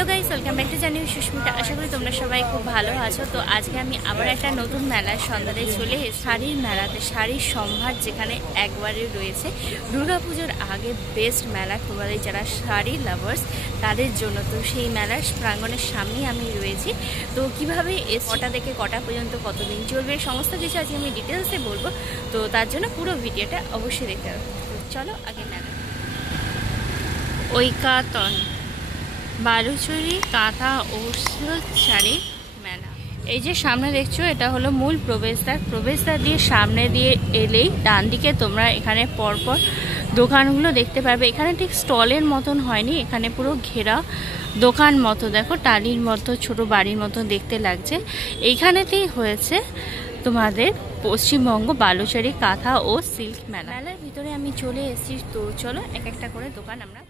Hello guys welcome back to channel Sushmita. आशा करी তোমরা সবাই খুব ভালো আছো। তো আজকে আমি আবার একটা নতুন মেলার সন্ধানে চলে শাড়ির মেলাতে, শাড়ির সম্ভার যেখানে একবারে রয়েছে। দুর্গাপুজোর আগে বেস্ট মেলা তোমাদের যারা শাড়ি লাভার্স তাদের জন্য। তো সেই মেলার প্রাঙ্গণের সামনেই আমি রয়েছি। তো কিভাবে কটা থেকে কটা পর্যন্ত কতদিন চলবে সমস্ত কিছু আজকে আমি ডিটেলসে বলবো। তো তার জন্য পুরো ভিডিওটা অবশ্যই দেখতে হবে। চলো আগে মেলা। ঐকাতন বালুচরি কাঁথা ও সিল্ক শাড়ি মেলা। এই যে সামনে দেখছো এটা হলো মূল প্রবেশদ্বার দিয়ে সামনে দিয়ে এলেই ডান দিকে তোমরা এখানে পরপর দোকানগুলো দেখতে পারবে। এখানে ঠিক স্টলের মতন হয়নি, এখানে পুরো ঘেরা দোকান মতো, দেখো টালির মতো ছোট বাড়ির মতো দেখতে লাগছে। এইখানেতেই হয়েছে তোমাদের পশ্চিমবঙ্গ বালুচরি কাঁথা ও সিল্ক মেলা। মেলার ভিতরে আমি চলে এসেছি। তো চলো এক একটা করে দোকান আমরা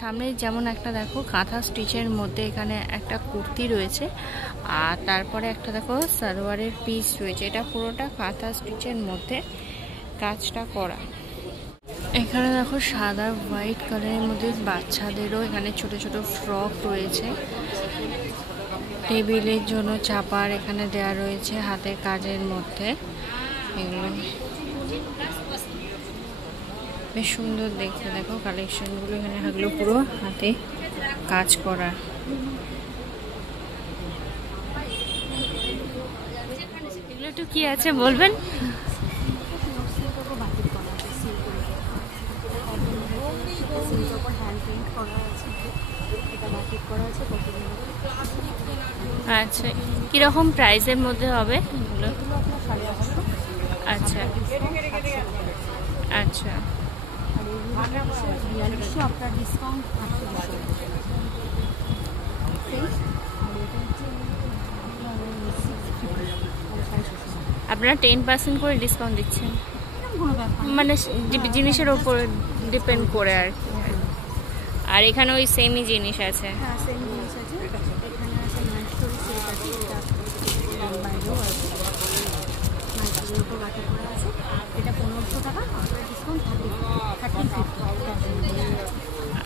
সামনে যেমন একটা দেখো কাঁথা স্টিচের মধ্যে এখানে একটা কুর্তি রয়েছে, আর তারপরে একটা দেখো সালোয়ারের পিস রয়েছে। এটা পুরোটা কাঁথা স্টিচের মধ্যে কাজটা করা। এখানে দেখো সাদা হোয়াইট কালারের মধ্যে বাচ্চাদেরও এখানে ছোট ছোট ফ্রক রয়েছে। টেবিলের জন্য চাপার এখানে দেয়া রয়েছে হাতের কাজের মধ্যে। এগুলো বেশ সুন্দর দেখতে, দেখো কালেকশনগুলো এখানে এগুলো পুরো হাতে কাজ করা। এগুলো একটু কি আছে বলবেন? আচ্ছা, কিরকম প্রাইসের মধ্যে হবে এগুলো? আচ্ছা আচ্ছা, আপনারা 10% করে ডিসকাউন্ট দিচ্ছেন, মানে জিনিসের ওপর ডিপেন্ড করে আর কি। আর এখানে ওই সেমই জিনিস আছে।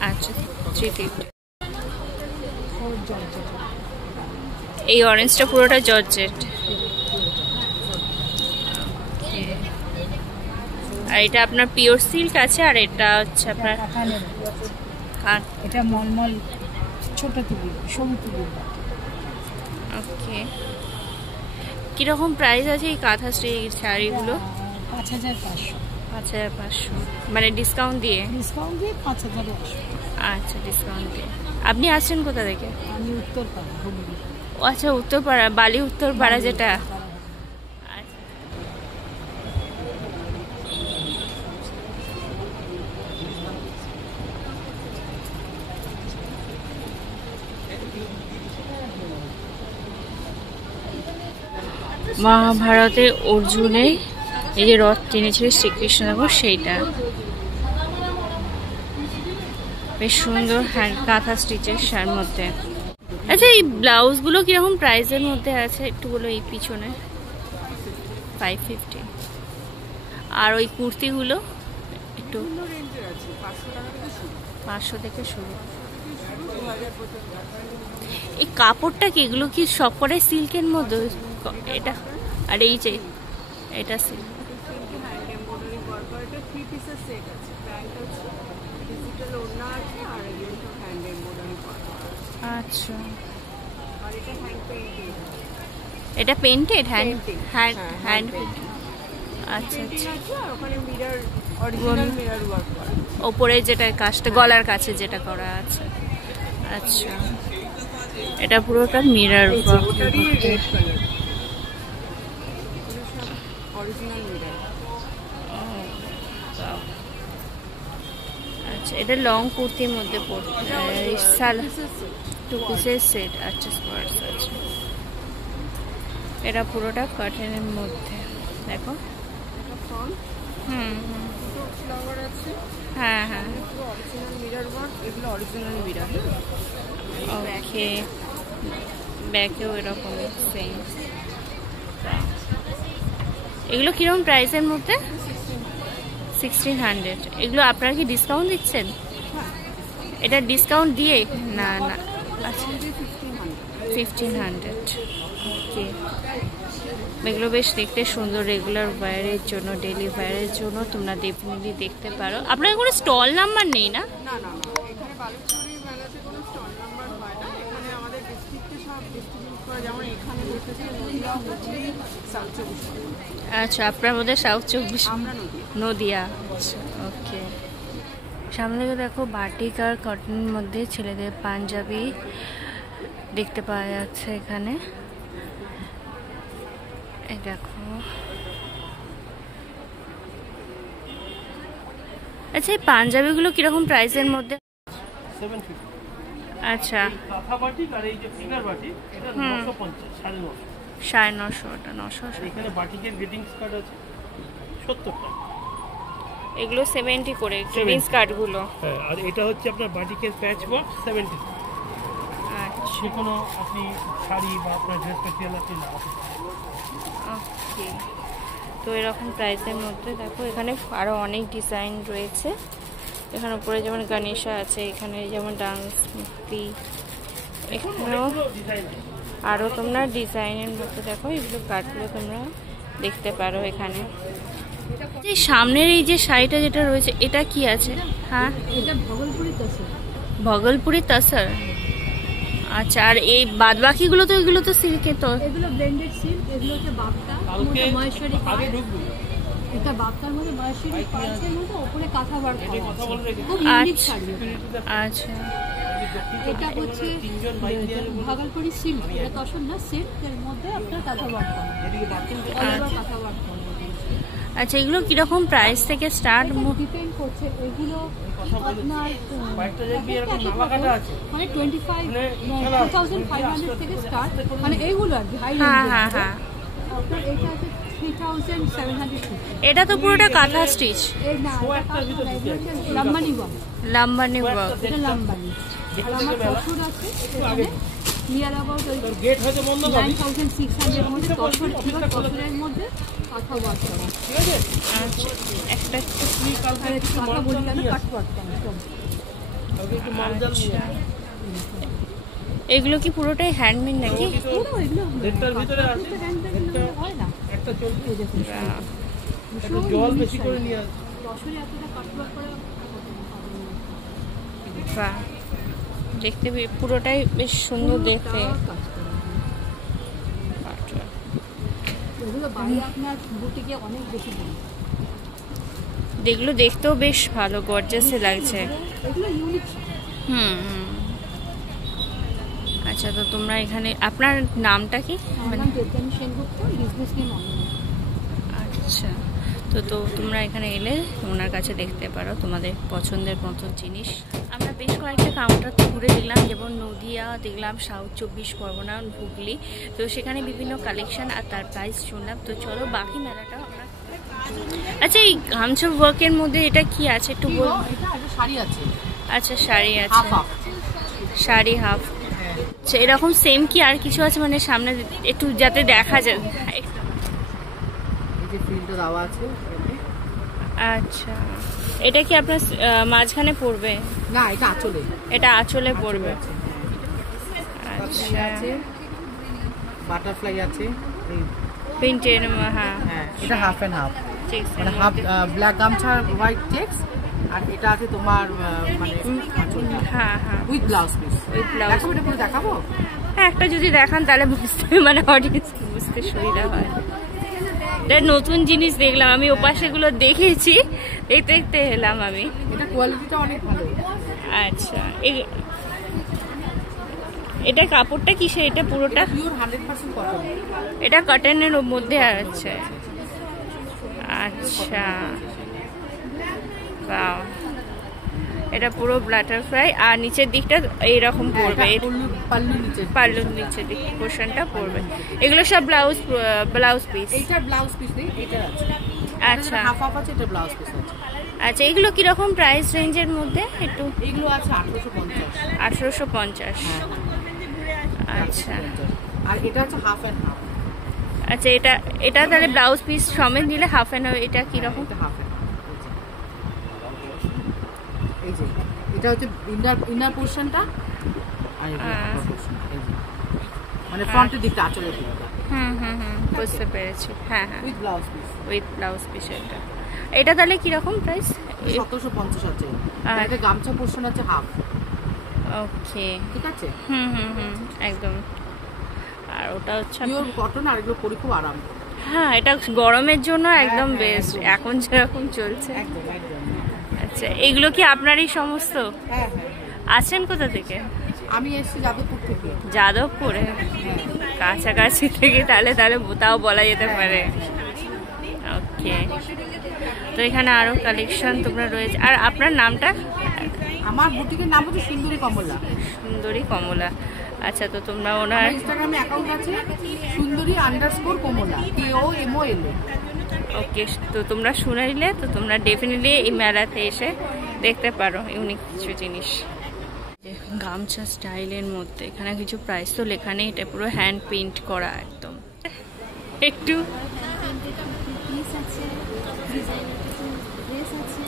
আচ্ছা 350। এই অরেঞ্জটা পুরোটা জর্জেট। আর এটা আপনার পিওর সিল্ক আছে, আর এটা হচ্ছে আপনার এটা মলমল ছোট তুলি সরু তুলি। ওকে, কিরকম প্রাইস আছে এই কাঁথা শাড়িগুলো? 5500। 5500 মানে ডিসকাউন্ট দিয়ে? ডিসকাউন্ট দিয়ে 5100। আচ্ছা, ডিসকাউন্ট দিয়ে। আপনি আসছেন কোথা থেকে? আমি উত্তরপাড়া, হুগলি। ও আচ্ছা, উত্তরপাড়া, বালি উত্তরপাড়া যেটা। মহাভারতে অর্জুনে এই যে রথ টেনেছিল শ্রীকৃষ্ণ, দেখো সেইটা বেশ সুন্দর কাঁথা স্টিচের মধ্যে। আচ্ছা, এই ব্লাউজগুলো কিরকম প্রাইসের মধ্যে আছে একটু বলো? এই পিছনে 550। আর ওই কুর্তিগুলো একটু 500 থেকে শুরু। এই কাপড়টা কি, এগুলো কি সব করে সিল্কের মধ্যে? এটা আর এই যে এটা সিল্ক। আচ্ছা, এটা পেন্টেড হ্যান্ড আচ্ছা আচ্ছা। ওপরে যেটা কাজটা গলার কাছে যেটা করা আছে। আচ্ছা, এটা পুরোটা মিরর ওয়ার্ক। আচ্ছা, এটা লং কুর্তির মধ্যে টু পিসের সেট। আচ্ছা স্কোয়ার্স আছে। এটা পুরোটা কার্টেনের মধ্যে দেখো। হ্যাঁ হ্যাঁ ওকে, ব্যাকেও এরকমই সেম। এগুলো কিরকম প্রাইসের মধ্যে? 1600। এগুলো আপনারা কি ডিসকাউন্ট দিচ্ছেন? এটা ডিসকাউন্ট দিয়ে? না না, আচ্ছা 1500। ওকে, এগুলো বেশ দেখতে সুন্দর। রেগুলার ওয়্যারের জন্য, ডেলি ওয়্যারের জন্য তোমরা ডেফিনেটলি দেখতে পারো। আপনার কোনো স্টল নাম্বার নেই না? আচ্ছা, আপনার মধ্যে সাউথ 24, নদিয়া। আচ্ছা ওকে। সামনে দেখো বাটিক আর কটনের মধ্যে ছেলেদের পাঞ্জাবি দেখতে পাওয়া যাচ্ছে এখানে। এই দেখো। আচ্ছা, এই পাঞ্জাবিগুলো কিরকম প্রাইসের মধ্যে? 750। আচ্ছা, কাঁথা বাটিক আর এই যে ফিঙ্গার বাটিক এটা 950, 950। 950, ওটা 900। এখানে বাটিকের গ্রিটিংস কার্ড আছে 70 টাকা। এগুলো 70 করে গ্রিটিংস কার্ডগুলো। হ্যাঁ, আর এটা হচ্ছে আপনার বাটিকের প্যাচ ওয়ার্ক 70। আচ্ছা যে কোনো আপনি শাড়ি বা আপনার ড্রেস মেটেরিয়াল আপনি লাগাতে পারেন। ওকে, তো এরকম প্রাইসের মধ্যে দেখো এখানে আরও অনেক ডিজাইন রয়েছে। এখানে উপরে যেমন গণেশা আছে, এখানে যেমন ডান্স মূর্তি, এখানেও আরও তোমরা ডিজাইনের মধ্যে দেখো এগুলো কার্ডগুলো তোমরা দেখতে পারো এখানে। যে সামনের এই যে শাড়িটা যেটা রয়েছে এটা কি আছে? হ্যাঁ, এটা ভগলপুরি তসর। ভগলপুরি তসর। আচ্ছা, আর এই বাদ বাকিগুলো তো এগুলো তো সিল্কের। তো এগুলো ব্লেন্ডেড সিল্ক, এগুলো হচ্ছে বাপ্তা, কালকে মহেশ্বরী আগে পাড়। ঢুকবো। এটা বাপ্তার মধ্যে মহেশ্বরী পাড়ের মধ্যে ওপরে কাঁথা ওয়ার্ক করা কথা আছে। বলে রেখে খুব ইউনিক আচ্ছা শাড়ি এটা। আচ্ছা এটা হচ্ছে ভাগলপুরি সিল্ক, এটা তসর না, সিল্কের মধ্যে আপনার কাঁথা ওয়ার্ক করা, এদিকে বাথরুম অল ওভার কাঁথা ওয়ার্ক করা। আচ্ছা, এগুলো কিরকম প্রাইস থেকে স্টার্ট? ডিপেন্ড করছে এগুলো আপনার কয়েকটা জায়গায় এরকম নালা কাটা আছে। মানে 25,500 থেকে স্টার্ট, মানে এইগুলো আর কি হাই হ্যাঁ রেঞ্জ। হ্যাঁ হ্যাঁ, আপনার এটা আছে 3,750। এটা তো পুরোটা কাঁথা স্টিচ। এই না, এটা কাঁথা না, এগুলো হচ্ছে লাম্বানি ওয়ার্ক। লাম্বানি ওয়ার্ক। এটা লাম্বানি। আর আমার তসর আছে এখানে নিয়ার অ্যাবাউট ওই গেট হয়তো বন্ধ করবি। 9,600 এর মধ্যে তসর, পুরো তসরের মধ্যে কাঁথা ওয়ার্ক করা। ঠিক আছে? আচ্ছা, একটা তুমি কালকে আর একটু কাঁথা মাল বলি কেন, নিয়ে কাট আসো। ওয়ার্ক করা সব। কালকে একটু মাল জাল নিয়ে আচ্ছা, আসো। এগুলো কি পুরোটাই হ্যান্ডমেড নাকি? পুরো এগুলো দেড়টার ভিতরে আছে। হ্যান্ডমেড হয় না। একটা চলছে। এই দেখুন, একটু জল বেশি করে নিয়ে আসো। তসরে এতটা কাট ওয়ার্ক করে বাহ, দেখতে পুরোটাই বেশ সুন্দর দেখতে। কাজ করে। এগুলো বাইরে আপনার বুটিকে অনেক বেশি দাম। এগুলো দেখতেও বেশ ভালো, গর্জাসে লাগছে। এগুলো ইউনিক। হুম হুম। আচ্ছা, তো তোমরা এখানে, আপনার নামটা কি? আমার নাম দেবযানী সেনগুপ্ত, বিজনেস নেম অনন্যা। আচ্ছা, তো তোমরা এখানে এলে ওনার কাছে দেখতে পারো তোমাদের পছন্দের মতো জিনিস। আমরা বেশ কয়েকটা কাউন্টার তো ঘুরে দেখলাম, যেমন নদিয়া দেখলাম, সাউথ 24 পরগনা, হুগলি। তো সেখানে বিভিন্ন কালেকশন আর তার প্রাইস শুনলাম। তো চলো বাকি মেলাটাও আমরা। আচ্ছা, এই গামছা ওয়ার্কের মধ্যে এটা কি আছে একটু বল। এটা একটা শাড়ি আছে, আচ্ছা, শাড়ি আছে, হাফ। শাড়ি হাফ। আচ্ছা, এরকম সেম কি আর কিছু আছে মানে সামনে একটু যাতে দেখা যায়? এই যে প্রিন্টটা দেওয়া আছে। আচ্ছা, এটা কি আপনার মাঝখানে পড়বে? না, এটা আঁচলে। এটা আঁচলে পড়বে। আচ্ছা, আছে বাটারফ্লাই আছে, এই প্রিন্টের। হ্যাঁ হ্যাঁ, এটা হাফ এন্ড হাফ, চেক্স মানে হাফ ব্ল্যাক গামছা হোয়াইট চেক্স, আর এটা আছে তোমার মানে হ্যাঁ হ্যাঁ, with blouse piece. With blouse. দেখাবো, এটা পুরো দেখাবো। হ্যাঁ, একটা যদি দেখান তাহলে বুঝতে, মানে অডিয়েন্স বুঝতে সুবিধা হয়। এটা নতুন জিনিস দেখলাম আমি, ওপাশেগুলো দেখেছি, দেখতে দেখতে এলাম আমি। এটা কোয়ালিটিটা অনেক ভালো। আচ্ছা, এটা কাপড়টা কিসের? এটা পুরোটা পিওর 100% কটন। এটা কটনের মধ্যে আছে। আচ্ছা, বাহ, এটা পুরো বাটারফ্লাই আর নিচের দিকটা এইরকম পড়বে, পাল্লুর নিচের দিক পোর্শনটা পড়বে। এগুলো সব ব্লাউজ পিস। এইটা ব্লাউজ পিস নেই, এটা আছে। আচ্ছা, হাফ হাফ আছে, এটা ব্লাউজ পিস আছে। আচ্ছা, এগুলো কিরকম প্রাইস রেঞ্জের মধ্যে একটু? এগুলো আছে 1850। 1850। আচ্ছা, আর এটা আছে হাফ এন্ড হাফ। আচ্ছা, এটা তাহলে ব্লাউজ পিস সমেত নিলে হাফ এন্ড হাফ। এটা কিরকম? হাফ এন্ড এই যে এটা হচ্ছে ইনার পোরশনটা আর এটা পোরশন, এই যে মানে ফ্রন্টের দিকটা, আঁচলের দিকটা। বুঝতে পেরেছি। হ্যাঁ, with blouse piece. With blouse piece. এটা তাহলে কিরকম প্রাইস? 1750 আছে। আর এটা গামছা পোরশন আছে হাফ। ওকে, ঠিক আছে। একদম। আর ওটা হচ্ছে পিওর কটন, আর এগুলো পরে খুব আরাম। হ্যাঁ, এটা গরমের জন্য একদম বেস্ট, এখন যেরকম চলছে। একদম একদম। আচ্ছা, এগুলো কি আপনারই সমস্ত? হ্যাঁ। আছেন কোথা থেকে? আমি এসেছি যাদবপুর থেকে। যাদবপুরে? কাছাকাছি থেকে, তাহলে তাও বলা যেতে পারে। ওকে, তো এখানে আরো কালেকশন তোমরা রয়েছে। আর আপনার নামটা? আমার বুটিকের নাম হচ্ছে সুন্দরী কমলা। সুন্দরী কমলা। আচ্ছা, তো তোমরা ওনার ইনস্টাগ্রামে অ্যাকাউন্ট আছে সুন্দরী_কমলা, KOMOL। ওকে, তো তোমরা শুনে নিলে, তো তোমরা ডেফিনেটলি এই মেলাতে এসে দেখতে পারো ইউনিক কিছু জিনিস। গামছা স্টাইলের মধ্যে এখানে কিছু প্রাইস তো লেখা নেই, এটা পুরো হ্যান্ড প্রিন্ট করা একদম। একটু পিস আছে, ডিজাইনার কিছু ড্রেস আছে,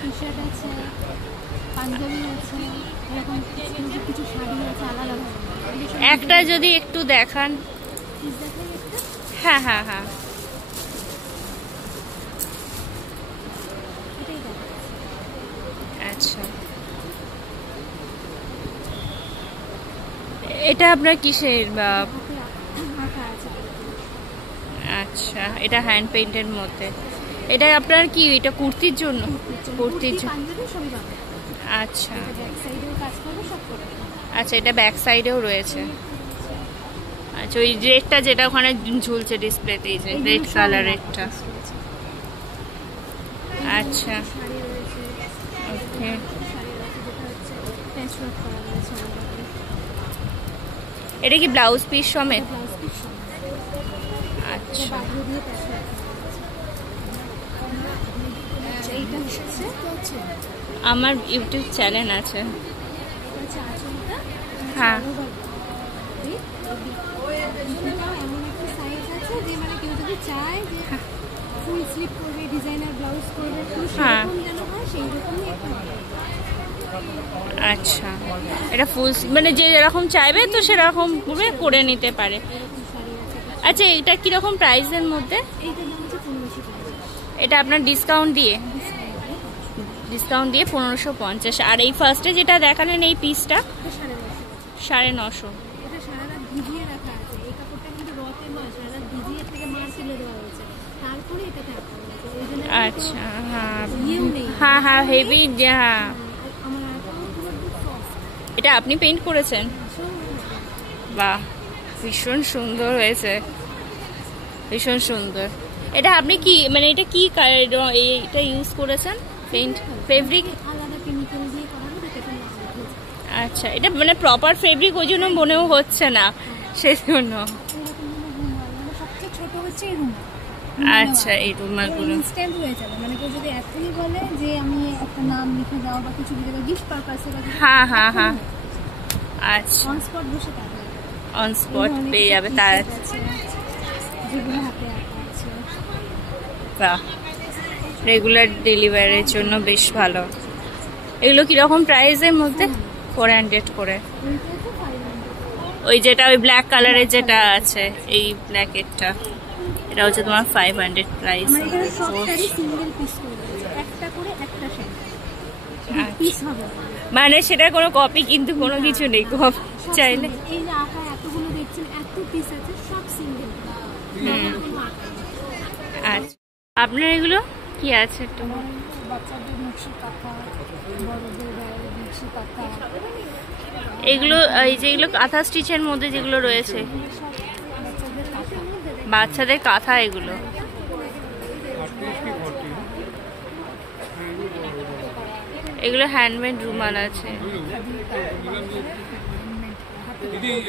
টি-শার্ট আছে, পাঞ্জাবি আছে, এরকম কিছু শাড়ি আছে আলাদা। একটা যদি একটু দেখান। হ্যাঁ হ্যাঁ হ্যাঁ, আচ্ছা, এটা আপনার কিসের? আচ্ছা, এটা হ্যান্ড পেইন্টের মধ্যে। এটা আপনার কি? এটা কুর্তির জন্য? কুর্তির জন্য। আচ্ছা আচ্ছা, এটা ব্যাক সাইডেও রয়েছে। আচ্ছা, ওই রেডটা যেটা ওখানে ঝুলছে ডিসপ্লেতে, এই যে রেড কালারেরটা। আচ্ছা, ওকে। এটা কি ব্লাউজ পিস সমেত? আচ্ছা, আমার ইউটিউব চ্যানেল আছে। হ্যাঁ, আচ্ছা, এটা ফুল মানে যে যেরকম চাইবে তো সেরকম করে নিতে পারে। আচ্ছা, এটা কিরকম প্রাইসের মধ্যে? এটা আপনার ডিসকাউন্ট দিয়ে 1550। আর এই ফার্স্টে যেটা দেখালেন এই পিসটা 950। আচ্ছা, হ্যাঁ হ্যাঁ হ্যাঁ, হেভি। হ্যাঁ, এটা আপনি পেইন্ট করেছেন? বাহ, ভীষণ সুন্দর হয়েছে, ভীষণ সুন্দর। এটা আপনি কি মানে এটা কি এটা ইউজ করেছেন পেইন্ট? ফেব্রিক? আচ্ছা, এটা মানে প্রপার ফেব্রিক, ওই জন্য মনেও হচ্ছে না, সেই জন্য। আচ্ছা, এই রুমালগুলো ইনস্ট্যান্ট হয়ে যাবে, মানে কেউ যদি এখনই বলে যে আমি একটা নাম লিখে দাও বা কিছু লিখে দাও গিফট পারপাসে বা হ্যাঁ হ্যাঁ হ্যাঁ, আচ্ছা, অন স্পট বসে পাবে, অন স্পট পেয়ে যাবে তার। যেগুলো হাতে আঁকা আছে। বাহ, রেগুলার ডেলিভারির জন্য বেশ ভালো। এগুলো কিরকম প্রাইসের মধ্যে? 400 করে। ওই যেটা ওই ব্ল্যাক কালারের যেটা আছে, এই ব্ল্যাকেরটা, এটা হচ্ছে তোমার 500 প্রাইস। মানে সেটা কোনো কপি কিন্তু কোনো কিছু নেই, কপি চাইলে। আচ্ছা, আপনার এগুলো কি আছে একটু? বাচ্চাদের নকশি কাঁথা, বড়দের নকশি কাঁথা, এগুলো এই যেগুলো কাঁথা স্টিচের মধ্যে যেগুলো রয়েছে, বাচ্চাদের কাঁথা এগুলো। এগুলো হ্যান্ডমেড রুমাল আছে।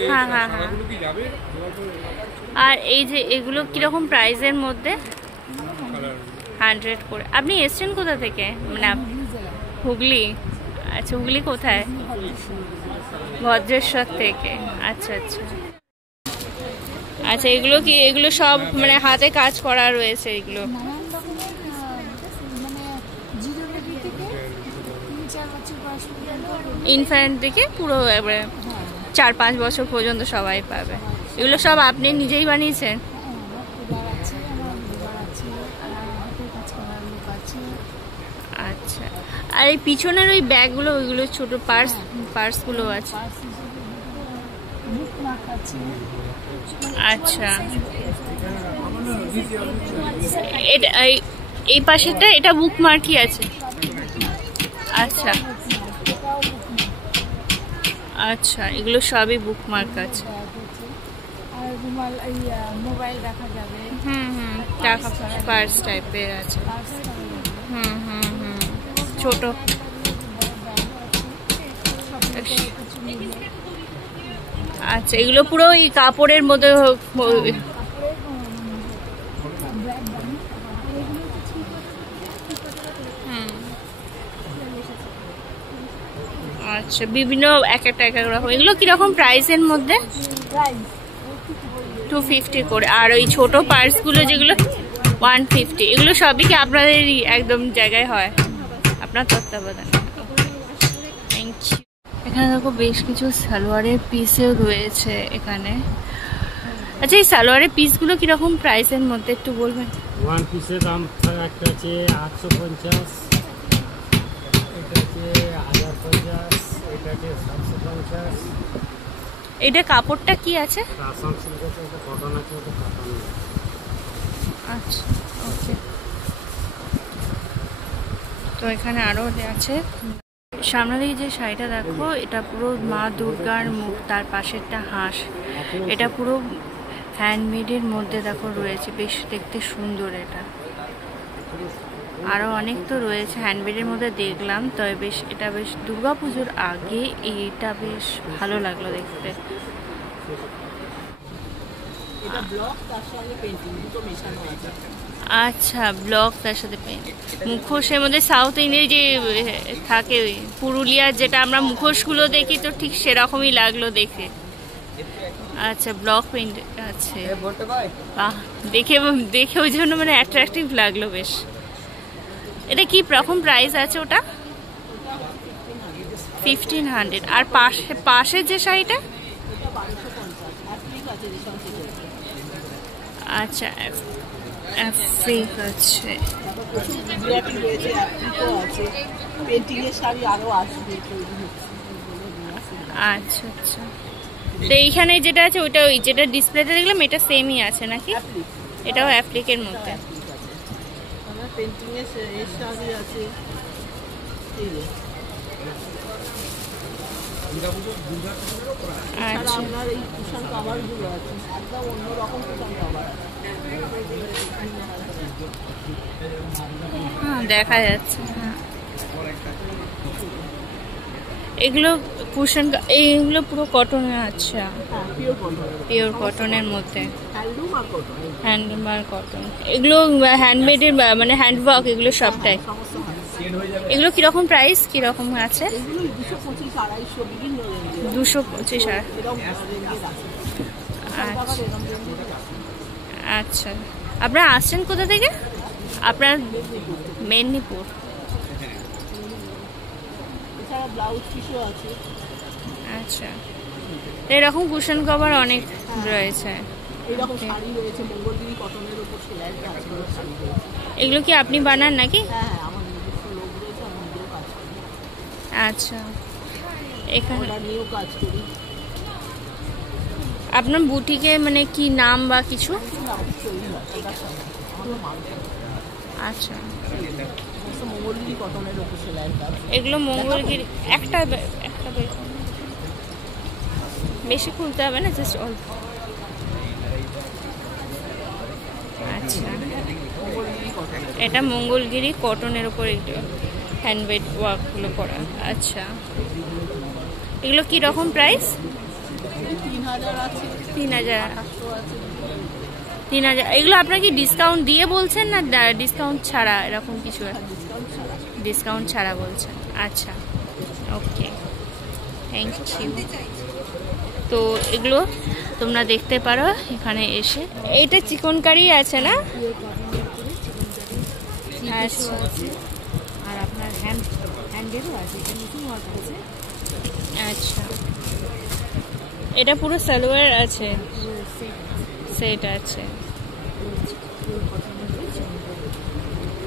হ্যাঁ হ্যাঁ হ্যাঁ। আর এই যে এগুলো কিরকম প্রাইসের মধ্যে? 100 করে। আপনি এসছেন কোথা থেকে? মানে হুগলি? আচ্ছা, হুগলি কোথায়? ভদ্রেশ্বর থেকে। আচ্ছা আচ্ছা আচ্ছা। এগুলো কি, এগুলো সব মানে হাতে কাজ করা রয়েছে এগুলো? নানান রকমের মানে 0 লেভেল থেকে 3-4 বছর বয়স পর্যন্ত, ইনফ্যান্ট থেকে পুরো এবারে 4-5 বছর পর্যন্ত সবাই পাবে। এগুলো সব আপনি নিজেই বানিয়েছেন? আমার পরিবার আছে, আমার পরিবার আছে, হাতের কাজ করার লোক আছে। আচ্ছা। আর এই পিছনের ওই ব্যাগগুলো, ওইগুলো ছোট পার্সগুলো আছে? বুক মার্ক আছে। আচ্ছা। এটা এই পাশেরটা এটা বুক মার্কই আছে? আচ্ছা আচ্ছা, এগুলো সবই বুক মার্ক আছে। আর রুমাল, এই মোবাইল রাখা যাবে। হুম হুম, টাকা পার্স টাইপের আছে। হুম হুম হুম, ছোট। আচ্ছা, এগুলো পুরো এই কাপড়ের মধ্যে আচ্ছা, বিভিন্ন এক একটা রকম। এগুলো কিরকম প্রাইসের মধ্যে? 250 করে। আর ওই ছোট পার্সগুলো যেগুলো 150। এগুলো সবই কি আপনাদেরই একদম জায়গায় হয়, আপনার তত্ত্বাবধানে? Thank you. এখানে দেখো বেশ কিছু সালোয়ারের পিসেও রয়েছে এখানে। আচ্ছা, এই সালোয়ারের পিসগুলো কিরকম প্রাইসের মধ্যে একটু বলবেন? ওয়ান পিসের দাম একটা আছে 850, এটা আছে 1050, এটা আছে 750। এটা কাপড়টা কি আছে? আসাম সিল্ক আছে, ওটা কটন আছে, ওটা কটন নেই। আচ্ছা, ওকে। তো এখানে আরো আছে। সামনে দিকে যে শাড়িটা দেখো, এটা পুরো মা দুর্গার মুখ, তার পাশেরটা হাঁস। এটা পুরো হ্যান্ডমেডের মধ্যে দেখো রয়েছে, বেশ দেখতে সুন্দর। এটা আরো অনেক তো রয়েছে হ্যান্ডমেডের মধ্যে দেখলাম, তবে বেশ এটা বেশ দুর্গাপুজোর আগে এইটা বেশ ভালো লাগলো দেখতে। আচ্ছা, ব্লক তার সাথে পেন্ট। মুখোশের মধ্যে সাউথ ইন্ডিয়ায় যে থাকে, পুরুলিয়ার যেটা আমরা মুখোশগুলো দেখি, তো ঠিক সেরকমই লাগলো দেখে। আচ্ছা, ব্লক পেন্ট আছে। বাহ, দেখে ওই জন্য মানে অ্যাট্রাকটিভ লাগলো বেশ। এটা কি রকম প্রাইস আছে ওটা? 1500। আর পাশের যে শাড়িটা? আচ্ছা, অ্যাফ্রিক আছে। আচ্ছা আচ্ছা। তো এইখানে যেটা আছে ওইটা, ওই যেটা ডিসপ্লেতে দেখলাম, এটা সেমই আছে নাকি? এটাও অ্যাফ্রিকের মধ্যে। আচ্ছা, হ্যাঁ দেখা যাচ্ছে। হ্যাঁ, এগুলো কুশন, এইগুলো পুরো কটনের। আচ্ছা, পিওর কটনের মধ্যে, হ্যান্ডলুম আর কটন। এগুলো হ্যান্ডমেডের মানে হ্যান্ডওয়ার্ক, এগুলো সবটাই। এগুলো কিরকম প্রাইস, কিরকম আছে? 225। আচ্ছা, আপনারা আসছেন কোথা থেকে? আপনার মেদিনীপুর। আচ্ছা, এরকম কুশন কভার অনেক রয়েছে। এগুলো কি আপনি বানান নাকি? আচ্ছা, এখানে আপনার বুটিকে মানে কি নাম বা কিছু? আচ্ছা, এগুলো মঙ্গলগিরি। একটা বেশি খুলতে হবে না, জাস্ট অল্প। আচ্ছা, এটা মঙ্গলগিরি কটনের উপর একটু হ্যান্ডমেড ওয়ার্কগুলো করা। আচ্ছা, এগুলো কি রকম প্রাইস? 3000 আছে, 3000। 800 আছে। 3000। এগুলো আপনারা কি ডিসকাউন্ট দিয়ে বলছেন না ডিসকাউন্ট ছাড়া এরকম কিছু? ডিসকাউন্ট ছাড়া বলছেন। আচ্ছা, ওকে, থ্যাংক ইউ। তো এগুলো তোমরা দেখতে পারো এখানে এসে। এইটা চিকনকারি আছে না? আচ্ছা, আর আপনার হ্যান্ডেরও আছে, এটা নতুন ওয়ার্ক আছে। আচ্ছা, এটা পুরো সালোয়ার আছে, সেট আছে।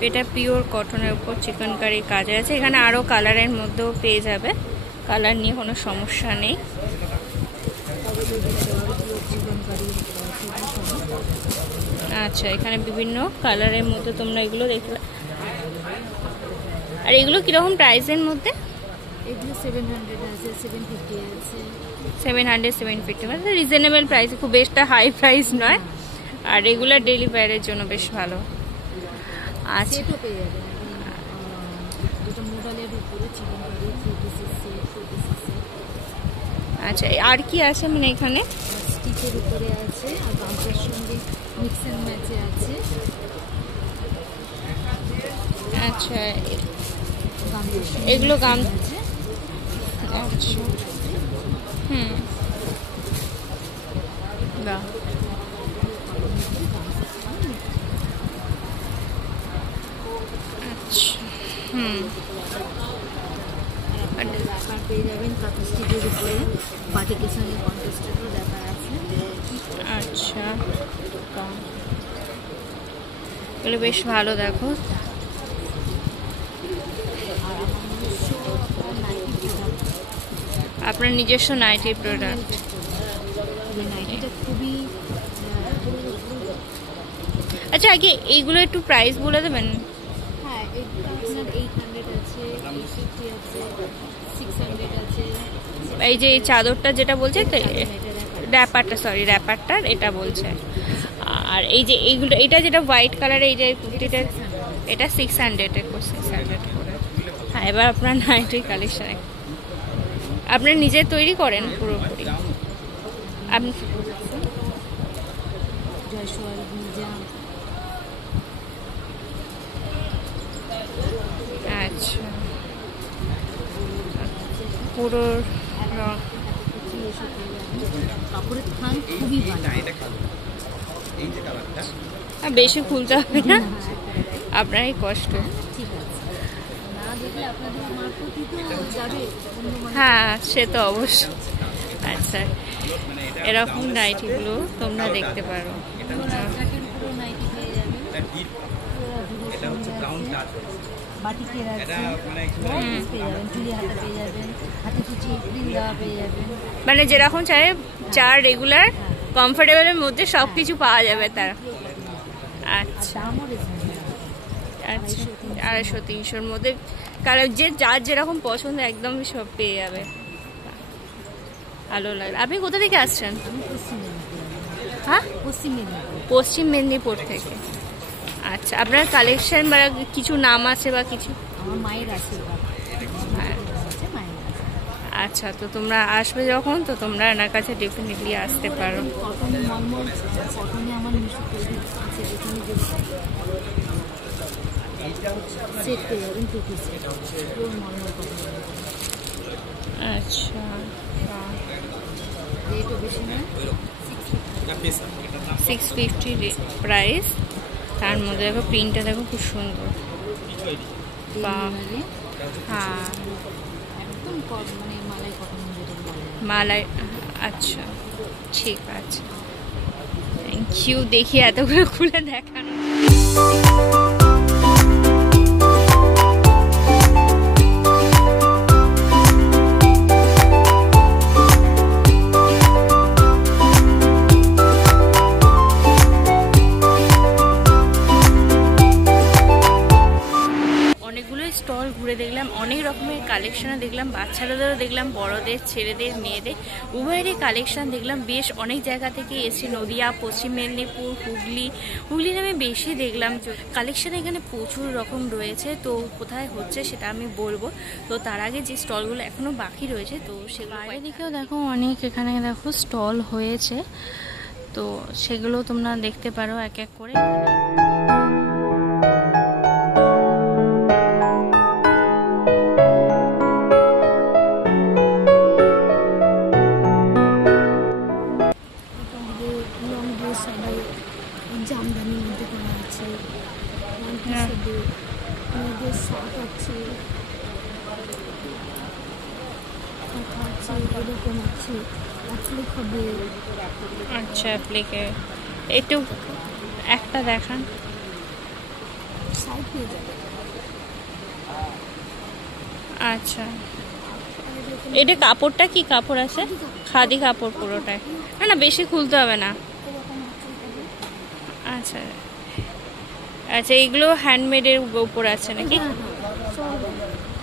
এটা পিওর কটনের উপর চিকনকারি কাজ আছে। এখানে আরো কালারের মধ্যেও পেয়ে যাবে, কালার নিয়ে কোনো সমস্যা নেই। আচ্ছা, এখানে বিভিন্ন কালারের মধ্যে তোমরা এগুলো দেখতে। আর এগুলো কিরকম প্রাইসের মধ্যে? এগুলো 700 আছে, 750 আছে। 700, 750, মানে রিজনেবল প্রাইস, খুব বেশটা হাই প্রাইস নয়। আর রেগুলার ডেলি ওয়্যারের জন্য বেশ ভালো। আচ্ছা, সেটও পেয়ে যাবেন, যেটা মোডালের উপরে চিকনকারি 3 পিসের সেট, 2 পিসের সেট। আচ্ছা, আর কি আছে মানে এখানে? স্টিচের উপরে আছে, আর গামছার সঙ্গে মিক্স অ্যান্ড ম্যাচে আছে। আচ্ছা, গামছার সঙ্গে এগুলো mix গাম and match আছে। আচ্ছা, হুম, বাহ, আচ্ছা, হুম, ব্যাপার পেয়ে যাবেন কাঁথা স্টিচের উপরে, বাটিকের সঙ্গে কন্ট্রাস্টেরও ব্যাপার আছে। আচ্ছা, এগুলো বেশ ভালো। দেখো, আপনার নিজস্ব নাইটি প্রোডাক্ট। নাইটিটা খুবই আচ্ছা, আগে এইগুলো একটু প্রাইস বলে দেবেন? হ্যাঁ, এগুলো আপনার 800 আছে, 850 আছে, 600 আছে। এই যে এই চাদরটা যেটা বলছে তো, র্যাপারটা, সরি র্যাপারটার এটা বলছে। আর এই যে এইগুলো, এটা যেটা হোয়াইট কালার, এই যে কুর্তিটা, এটা 600 করে। হ্যাঁ, এবার আপনার নাইটি কালেকশন আপনার নিজে তৈরি করেন পুরোপুরি? আপনি জয়সওয়াল, মির্জাম। আচ্ছা, পুরো রং। কাপড়ের থান খুবই ভালো। বেশি খুলতে হবে না, আপনারই কষ্ট। ঠিক আছে, না দেখলে আপনাদের মারফতই তো যাবে অন্য মানুষ। হ্যাঁ, সে তো অবশ্য। আচ্ছা, এরকম নাইটিগুলো তোমরা দেখতে পারো। চাদরাটের উপরেও নাইটি পেয়ে যাবেন। বাটিকের আছে, পেয়ে যাবেন, চুলি হাতা পেয়ে যাবেন, হাতে কুচি প্রিন্ট দেওয়া পেয়ে যাবেন। মানে যেরকম চাই, চার রেগুলার কমফোর্টেবলের মধ্যে সব কিছু পাওয়া যাবে তার। আচ্ছা, দামও রিজনেবল। আচ্ছা, 250-300-র মধ্যে, কারণ যে যার যেরকম পছন্দ একদমই সব পেয়ে যাবে। ভালো লাগলো। আপনি কোথা থেকে আসছেন? আমি পশ্চিম মেদিনীপুর। হ্যাঁ, পশ্চিম মেদিনীপুর। পশ্চিম মেদিনীপুর থেকে। আচ্ছা, আপনার কালেকশন বা কিছু নাম আছে বা কিছু? আমার মায়ের আশীর্বাদ হ্যাঁ। আছে, মায়ের আশীর্বাদ। আচ্ছা, তো তোমরা আসবে যখন, তো তোমরা এনার কাছে ডেফিনেটলি আসতে পারো। কটন মলমল, কটনে আমার মিশু তৈরি আছে, এখানে যে সেট পেয়ে যাবেন, 2 পিস সেট, পুরো মলমল কটন। আচ্ছা, রেটও বেশি না, 650 প্রাইস। তার মধ্যে দেখো প্রিন্টটা, দেখো খুব সুন্দর। বাহ, হ্যাঁ, একদম মানে মালাই কটন যেটা বলে। মালাই। আচ্ছা, ঠিক আছে, থ্যাংক ইউ। দেখি এতগুলো খুলে দেখানো। অনেকগুলো স্টল ঘুরে দেখলাম, অনেক রকমের কালেকশন দেখলাম। দেখলাম, বাচ্চাদেরও দেখলাম, বড়দের, ছেলেদের, মেয়েদের উভয়েরই কালেকশন দেখলাম। বেশ অনেক জায়গা থেকে এসেছে, নদিয়া, পশ্চিম মেদিনীপুর, হুগলি নামে বেশি দেখলাম। কালেকশন এখানে প্রচুর রকম রয়েছে, তো কোথায় হচ্ছে সেটা আমি বলবো। তো তার আগে যে স্টলগুলো এখনও বাকি রয়েছে, তো সেগুলো বাইরে দিকেও দেখো অনেক এখানে দেখো স্টল হয়েছে, তো সেগুলো তোমরা দেখতে পারো এক এক করে। জামদানির মধ্যে করা আছে, মেয়েদের শার্ট আছে, এরকম আছে, অ্যাপ্লিক হবে। আচ্ছা, অ্যাপ্লিকে একটু একটা দেখান। সাইড পেয়ে যাবে। আচ্ছা, এটা কাপড়টা কি কাপড় আছে? খাদি কাপড় পুরোটাই? না না, বেশি খুলতে হবে না। আচ্ছা আচ্ছা, এগুলো হ্যান্ডমেডের উপর আছে নাকি?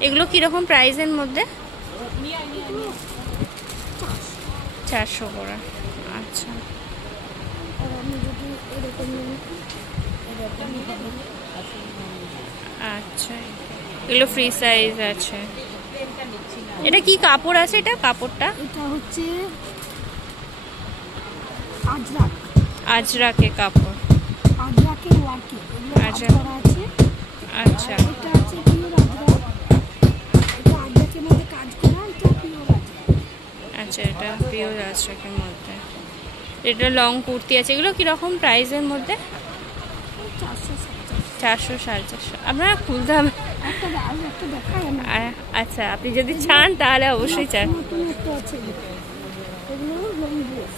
এগুলো কিরকম প্রাইসের মধ্যে? 400 করে। আচ্ছা আচ্ছা, এগুলো ফ্রি সাইজ আছে। এটা কি কাপড় আছে? এটা কাপড়টা এটা হচ্ছে আজরাক, আজরাকে কাপড়, আজরাকের ওয়ার্কে আচ্ছা। করা আছে। আচ্ছা এটা আছে পিওর আজরাক, এটা আজরাকের মধ্যে কাজ করা, এটা পিওর আজরাক। আচ্ছা, এটা পিওর আজরাকের মধ্যে। এটা লং কুর্তি আছে। এগুলো কিরকম প্রাইসের মধ্যে? 400 450। আপনারা খুলতে হবে। একটা দেখায় আমি। আচ্ছা, আপনি যদি চান তাহলে অবশ্যই চান। নতুন একটা আছে, এগুলো লং ড্রেস।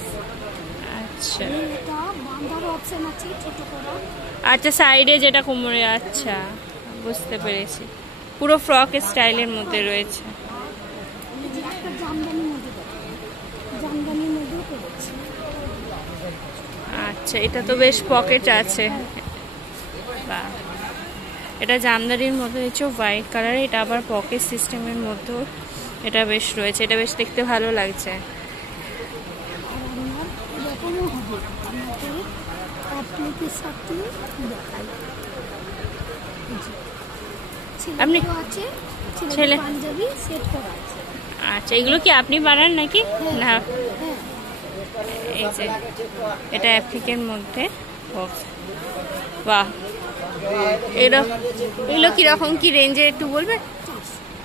আচ্ছা এটা বান্ধার অপশন আছে ছোট করা। আচ্ছা, সাইডে যেটা কোমরে। আচ্ছা, বুঝতে পেরেছি। পুরো ফ্রক স্টাইলের মধ্যে রয়েছে। একটা জামদানির মধ্যে, জামদানির মধ্যেও করেছে। আচ্ছা, এটা তো বেশ পকেট আছে। বাহ, এটা জামদানির মধ্যে হচ্ছে হোয়াইট কালার, এটা আবার পকেট সিস্টেমের মধ্যেও এটা বেশ রয়েছে। এটা বেশ দেখতে ভালো লাগছে। আর আমার এরকমও হবে, আমাকে অ্যাপ্লিকের সাথে দেখাই। আপনি ছেলেদেরও আছে, ছেলে ছেলে পাঞ্জাবি সেট করা আছে। আচ্ছা, এগুলো কি আপনি বানান নাকি? না, হ্যাঁ, এই যে এটা অ্যাপ্লিকের মধ্যে। বাহ, এগুলো কিরকম কি রেঞ্জে একটু বলবেন?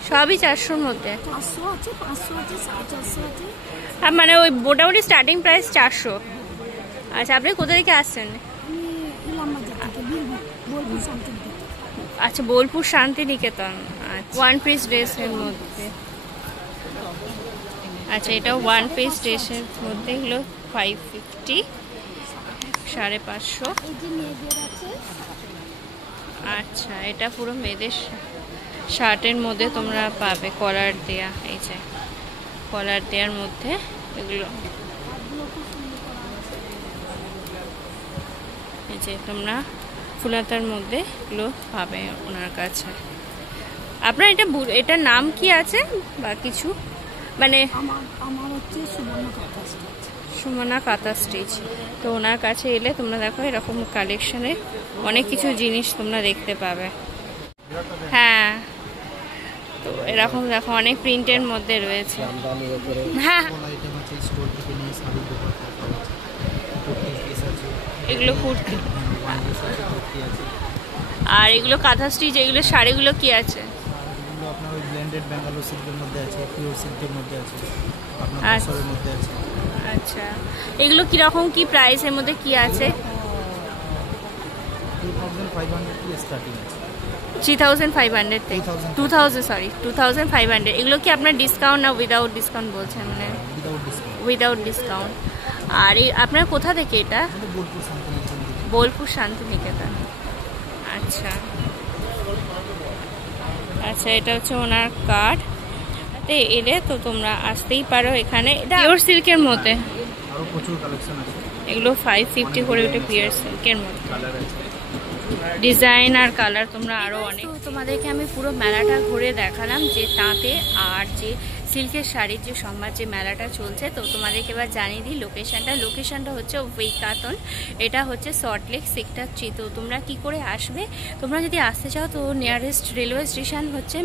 সবই 400-র মধ্যে? 400 আছে, 500 আছে, 450 আছে। আর মানে ওই মোটামুটি স্টার্টিং প্রাইস 400। আচ্ছা, আপনি কোথা থেকে আসছেন? আমি ইলামবাজার থেকে, বীরভূম, বোলপুর শান্তিনিকেতন। আচ্ছা, বোলপুর শান্তিনিকেতন। আচ্ছা, ওয়ান পিস ড্রেসের মধ্যে। আচ্ছা, এটা ওয়ান পিস ড্রেসের মধ্যে। এগুলো 550, 550। এই যে মেয়েদের আছে, আচ্ছা, এটা পুরো মেয়েদের শার্টের মধ্যে তোমরা পাবে, কলার দেয়া। এই যে কলার দেওয়ার মধ্যে এগুলো, এই যে তোমরা ফুলাতার মধ্যে এগুলো পাবে ওনার কাছে। আপনার এটার নাম কি আছে বা কিছু? মানে আমার হচ্ছে সুবর্ণা কাঁথা স্টিচ। সুমনা কাঁথা স্টিচ। তো ওনার কাছে এলে তোমরা দেখো এরকম কালেকশনের অনেক কিছু জিনিস তোমরা দেখতে পাবে। হ্যাঁ, তো এরকম দেখো অনেক প্রিন্টের মধ্যে রয়েছে। হ্যাঁ, এগুলো কুর্তি। আর এগুলো কাঁথা স্টিচ, এগুলো শাড়িগুলো কি আছে? আপনার ওই ব্লেন্ডেড ব্যাঙ্গালোর সিল্কের মধ্যে আছে, পিওর সিল্কের মধ্যে আছে, আপনার আচ্ছা। তসরের মধ্যে আছে। আচ্ছা, এগুলো কিরকম কি প্রাইসের মধ্যে কি আছে? 2500 থেকে স্টার্টিং আছে। 3500 থেকে 2500। এগুলো কি আপনার ডিসকাউন্ট না উইদাউট ডিসকাউন্ট বলছেন? মানে উইদাউট ডিসকাউন্ট। Without discount. আর আপনার কোথা থেকে এটা? বোলপুর শান্তিনিকেতন থেকে। বোলপুর শান্তিনিকেতন। আচ্ছা আচ্ছা, এটা হচ্ছে ওনার কার্ড। এলে তো তোমরা আসতেই পারো এখানে। এটা পিওর সিল্কের মধ্যে আরও প্রচুর কালেকশন আছে। এগুলো 550 করে, ওটা পিওর সিল্কের মধ্যে। কালার আছে। ডিজাইন আর কালার তোমরা আরো অনেক। তো তোমাদেরকে আমি পুরো মেলাটা ঘুরে দেখালাম যে তাঁতে আর যে সিল্কের শাড়ির যে সম্ভার যে মেলাটা চলছে। তো তোমাদেরকে এবার জানিয়ে দিই লোকেশনটা হচ্ছে ওয়েকাতন, এটা হচ্ছে সল্টলেক সেক্টর 3। তো তোমরা কি করে আসবে, তোমরা যদি আসতে চাও তো নিয়ারেস্ট রেলওয়ে স্টেশন হচ্ছে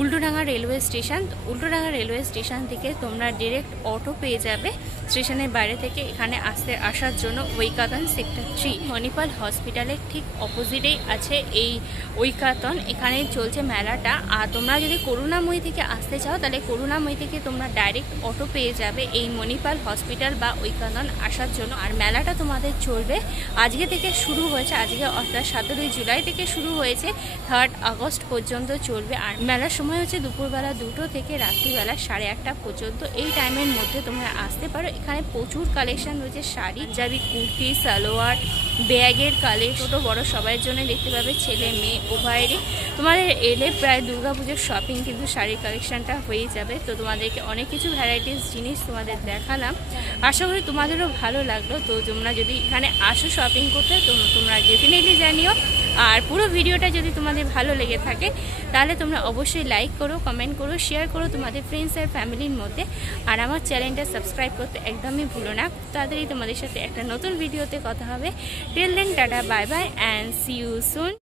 Ultadanga railway station. Ultadanga railway station থেকে তোমরা ডিরেক্ট অটো পেয়ে যাবে স্টেশনের বাইরে থেকে এখানে আসার জন্য। ওয়েকাতন সেক্টর 3 মণিপাল হসপিটালের ঠিক অপোজিটেই আছে এই ওয়েকাতন, এখানেই চলছে মেলাটা। আর তোমরা যদি করুণাময়ী থেকে আসতে চাও তাহলে করুণাময়ী থেকে তোমরা ডাইরেক্ট অটো পেয়ে যাবে এই মণিপাল হসপিটাল বা ওয়েকাতন আসার জন্য। আর মেলাটা তোমাদের চলবে আজকে থেকে শুরু হয়েছে, আজকে অর্থাৎ 17 জুলাই থেকে শুরু হয়েছে, 3 আগস্ট পর্যন্ত চলবে। আর মেলার সময় হচ্ছে দুপুরবেলা 2টো থেকে রাত্রিবেলা 1:30 পর্যন্ত। এই টাইমের মধ্যে তোমরা আসতে পারো। এখানে প্রচুর কালেকশন রয়েছে, শাড়ি, পাঞ্জাবি, কুর্তি, সালোয়ার, ব্যাগের কালেকশন, ছোটো বড় সবার জন্য দেখতে পাবে, ছেলে মেয়ে উভয়েরই। তোমাদের এলে প্রায় দুর্গাপুজোর শপিং কিন্তু শাড়ির কালেকশনটা হয়ে যাবে। তো তোমাদেরকে অনেক কিছু ভ্যারাইটিস জিনিস তোমাদের দেখালাম, আশা করি তোমাদেরও ভালো লাগলো। তো তোমরা যদি এখানে আসো শপিং করতে তো তোমরা ডেফিনেটলি জানিও। আর পুরো ভিডিওটা যদি তোমাদের ভালো লেগে থাকে তাহলে তোমরা অবশ্যই লাইক করো, কমেন্ট করো, শেয়ার করো তোমাদের ফ্রেন্ডস আর ফ্যামিলির মধ্যে। আর আমার চ্যানেলটা সাবস্ক্রাইব করতে একদমই ভুলো না। তাড়াতাড়ি তোমাদের সাথে একটা নতুন ভিডিওতে কথা হবে। Till then tata, bye bye and see you soon.